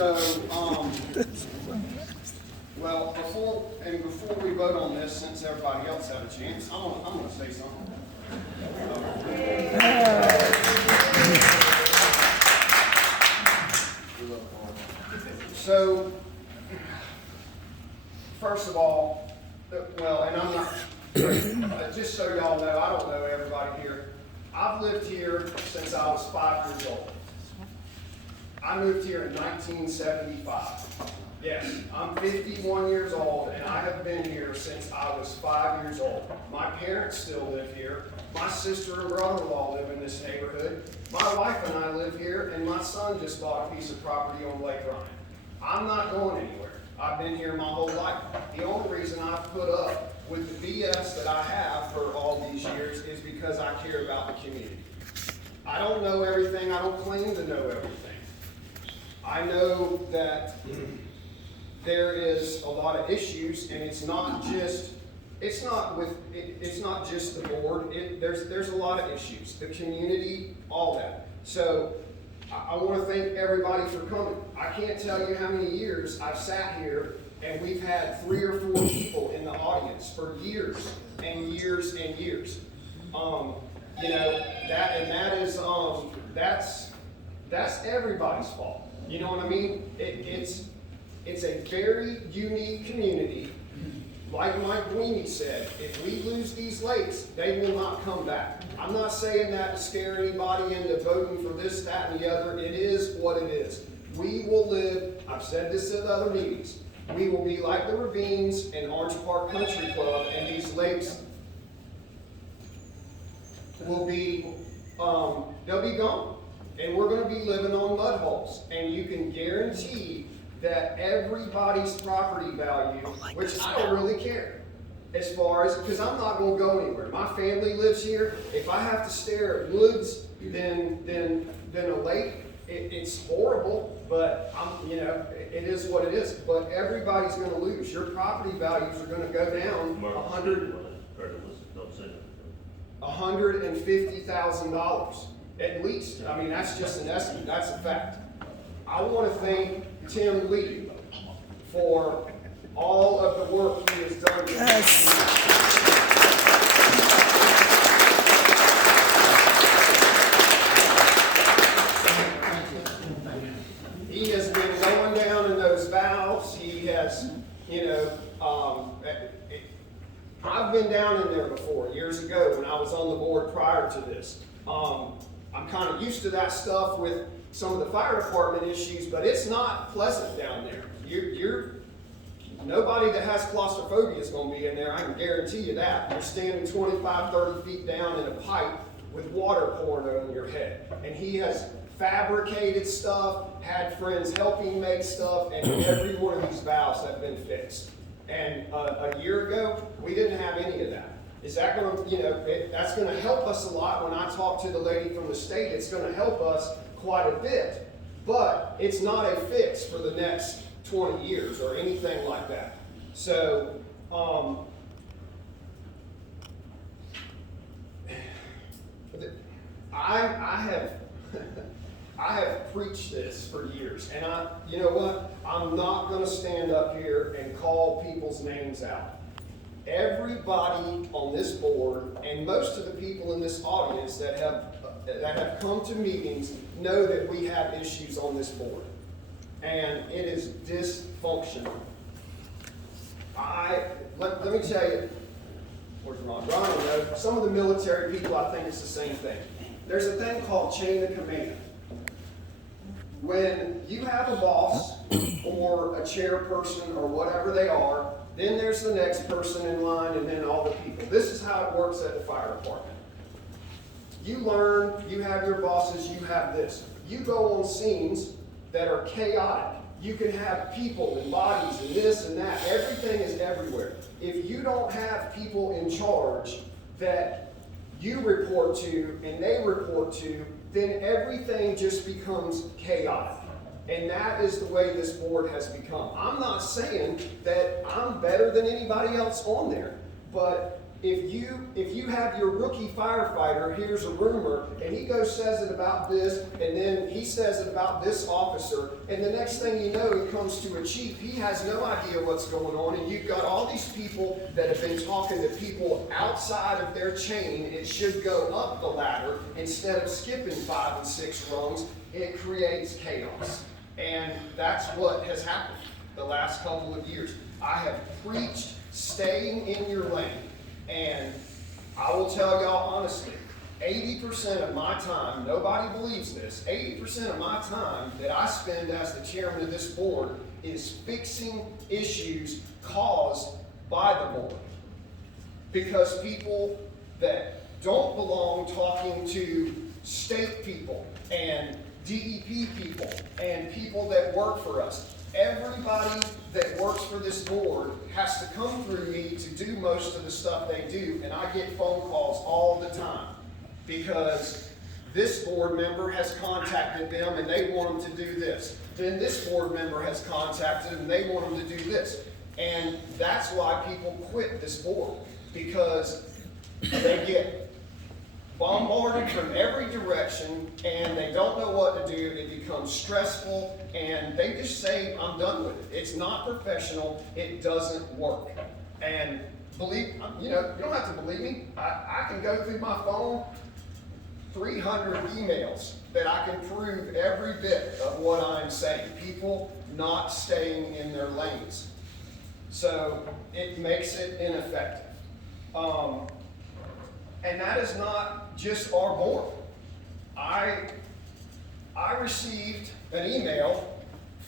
So, well, before we vote on this, since everybody else had a chance, I'm gonna say something. So, first of all, well, and I'm not, just so y'all know, I don't know everybody here. I've lived here since I was 5 years old. I moved here in 1975. Yes, I'm 51 years old, and I have been here since I was 5 years old. My parents still live here. My sister and brother-in-law live in this neighborhood. My wife and I live here, and my son just bought a piece of property on Lake Ryan. I'm not going anywhere. I've been here my whole life. The only reason I've put up with the BS that I have for all these years is because I care about the community. I don't know everything. I don't claim to know everything. I know that there is a lot of issues, and it's not just the board. There's a lot of issues. The community, all that. So I want to thank everybody for coming. I can't tell you how many years I've sat here and we've had 3 or 4 people in the audience for years and years and years. You know, that's everybody's fault. You know what I mean? It's a very unique community. Like Mike Weenie said, if we lose these lakes, they will not come back. I'm not saying that to scare anybody into voting for this, that, and the other. It is what it is. We will live, I've said this at other meetings, we will be like the Ravines and Orange Park Country Club, and these lakes will be, they'll be gone. And we're going to be living on mud holes. And you can guarantee that everybody's property value, which I don't really care as far as, because I'm not going to go anywhere. My family lives here. If I have to stare at woods than a lake, it's horrible, but it is what it is. But everybody's going to lose. Your property values are going to go down $150,000 at least. I mean, that's just an estimate. That's a fact. I want to thank Tim Lee for all of the work he has done. He has been going down in those valves. He has, I've been down in there before, years ago, when I was on the board prior to this. I'm kind of used to that stuff with some of the fire department issues, but it's not pleasant down there. Nobody that has claustrophobia is going to be in there, I can guarantee you that. You're standing 25, 30 feet down in a pipe with water pouring over your head. And he has fabricated stuff, had friends helping make stuff, and every one of these valves have been fixed. And a year ago, we didn't have any of that. Is that going to, that's going to help us a lot. When I talk to the lady from the state, it's going to help us quite a bit. But it's not a fix for the next 20 years or anything like that. So, I have preached this for years, and you know what? I'm not going to stand up here and call people's names out. Everybody on this board and most of the people in this audience that have come to meetings know that we have issues on this board, and it is dysfunctional. Let me tell you, where's Ron? Ron will know. Some of the military people, I think it's the same thing. There's a thing called chain of command. When you have a boss or a chairperson or whatever they are, then there's the next person in line, and then all the people. This is how it works at the fire department. You learn, you have your bosses, you have this. You go on scenes that are chaotic. You can have people and bodies and this and that. Everything is everywhere. If you don't have people in charge that you report to and they report to, then everything just becomes chaotic. And that is the way this board has become. I'm not saying that I'm better than anybody else on there, but if you have your rookie firefighter hears a rumor and he goes says it about this, and then he says it about this officer, and the next thing you know it comes to a chief, he has no idea what's going on, and you've got all these people that have been talking to people outside of their chain. It should go up the ladder instead of skipping 5 and 6 rungs. It creates chaos. And that's what has happened the last couple of years. I have preached staying in your lane. And I will tell y'all honestly, 80% of my time, nobody believes this, 80% of my time that I spend as the chairman of this board is fixing issues caused by the board. Because people that don't belong talking to state people and DEP people and people that work for us. Everybody that works for this board has to come through me to do most of the stuff they do, and I get phone calls all the time because this board member has contacted them and they want them to do this. Then this board member has contacted them and they want them to do this. And that's why people quit this board, because they get bombarded from every direction and they don't know what to do. It becomes stressful and they just say, I'm done with it. It's not professional. It doesn't work. And believe, you don't have to believe me. I can go through my phone, 300 emails that I can prove every bit of what I'm saying. People not staying in their lanes. So it makes it ineffective. And that is not just our board. I received an email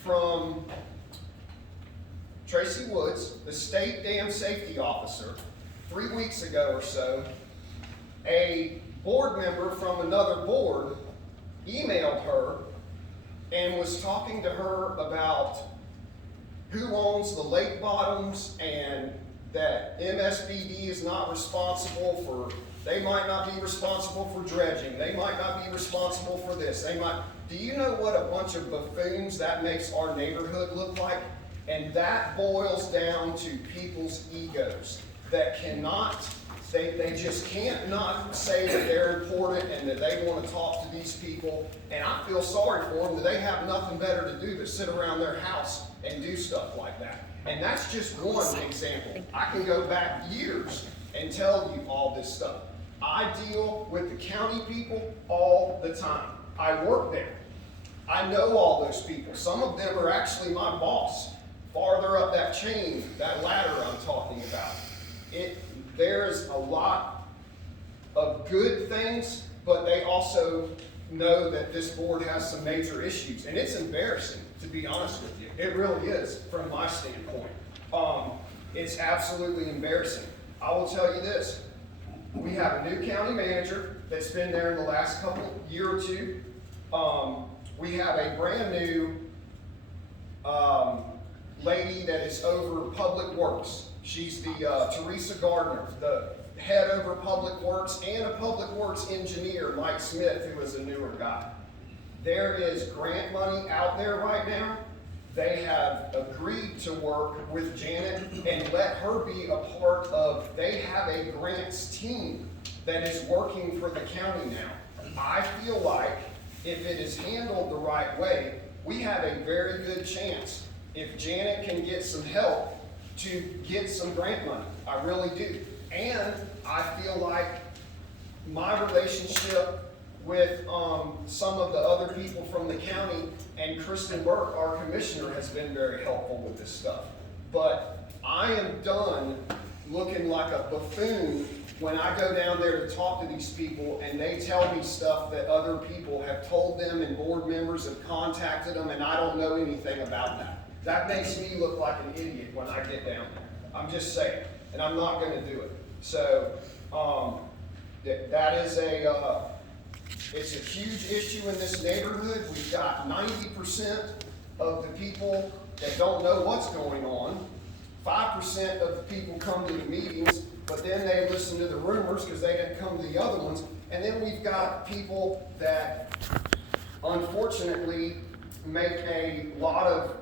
from Tracy Woods, the state dam safety officer, 3 weeks ago or so. A board member from another board emailed her and was talking to her about who owns the lake bottoms and that MSBD is not responsible for. They might not be responsible for dredging. They might not be responsible for this. Do you know what a bunch of buffoons that makes our neighborhood look like? And that boils down to people's egos that cannot, they just can't not say that they're important and that they want to talk to these people. And I feel sorry for them that they have nothing better to do but sit around their house and do stuff like that. And that's just one example. I can go back years and tell you all this stuff. I deal with the county people all the time. I work there. I know all those people. Some of them are actually my boss. Farther up that chain, that ladder I'm talking about. There's a lot of good things, but they also know that this board has some major issues. And it's embarrassing, to be honest with you. It really is, from my standpoint. It's absolutely embarrassing. I will tell you this. We have a new county manager that's been there in the last year or two. We have a brand new lady that is over Public Works. She's the Teresa Gardner, the head over Public Works, and a Public Works engineer, Mike Smith, who is a newer guy. There is grant money out there right now. They have agreed to work with Janet and let her be a part of, they have a grants team that is working for the county now. I feel like if it is handled the right way, we have a very good chance, if Janet can get some help, to get some grant money. I really do. And I feel like my relationship with some of the other people from the county and Kristen Burke, our commissioner, has been very helpful with this stuff. But I am done looking like a buffoon when I go down there to talk to these people and they tell me stuff that other people have told them and board members have contacted them and I don't know anything about that. That makes me look like an idiot when I get down there. I'm just saying, and I'm not going to do it. So that is it's a huge issue in this neighborhood. We've got 90% of the people that don't know what's going on. 5% of the people come to the meetings, but then they listen to the rumors because they didn't come to the other ones. And then we've got people that unfortunately make a lot of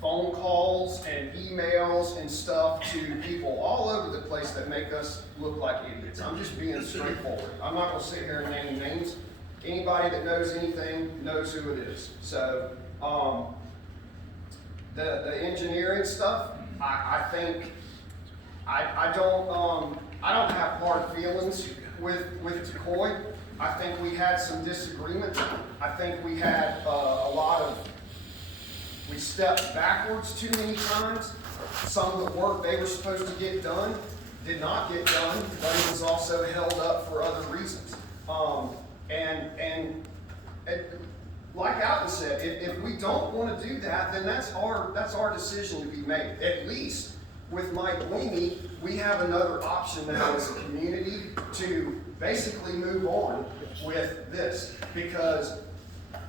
phone calls and emails and stuff to people all over the place that make us look like idiots. I'm just being straightforward. I'm not gonna sit here and name names. Anybody that knows anything knows who it is. So, the engineering stuff, I think, I don't have hard feelings with Decoy. I think we had some disagreement. I think we had we stepped backwards too many times. Some of the work they were supposed to get done did not get done, but it was also held up for other reasons. And like Alton said, if we don't want to do that, then that's our decision to be made. At least with Mike Wingy, we have another option now as a community to basically move on with this, because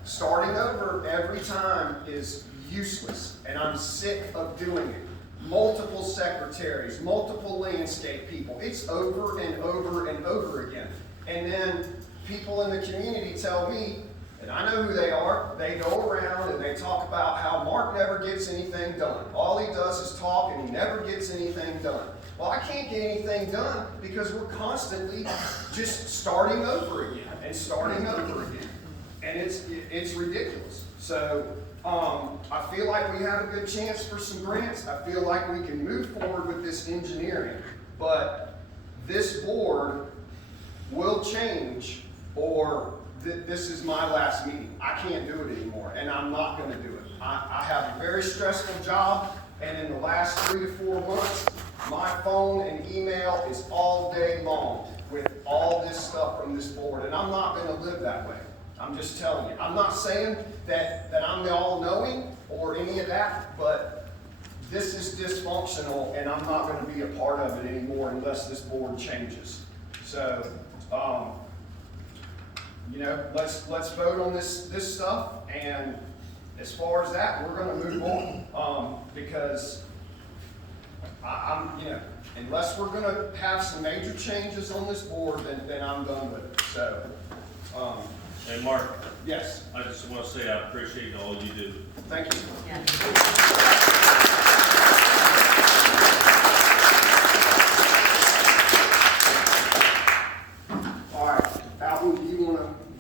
starting over every time is useless, and I'm sick of doing it. Multiple secretaries, multiple landscape people. It's over and over and over again. And then people in the community tell me, and I know who they are, they go around and they talk about how Mark never gets anything done. All he does is talk and he never gets anything done. Well, I can't get anything done because we're constantly just starting over again and starting over again. And it's ridiculous. So I feel like we have a good chance for some grants. I feel like we can move forward with this engineering, but this board will change, or this is my last meeting. I can't do it anymore, and I'm not going to do it. I have a very stressful job, and in the last 3 to 4 months, my phone and email is all day long with all this stuff from this board, and I'm not going to live that way. I'm just telling you. I'm not saying that I'm the all-knowing or any of that, but this is dysfunctional, and I'm not going to be a part of it anymore unless this board changes. So, you know, let's vote on this stuff, and as far as that, we're going to move on, because I'm, you know, unless we're going to have some major changes on this board, then I'm done with it. So, Hey, Mark. Yes. I just want to say I appreciate all you do. Thank you. Yeah.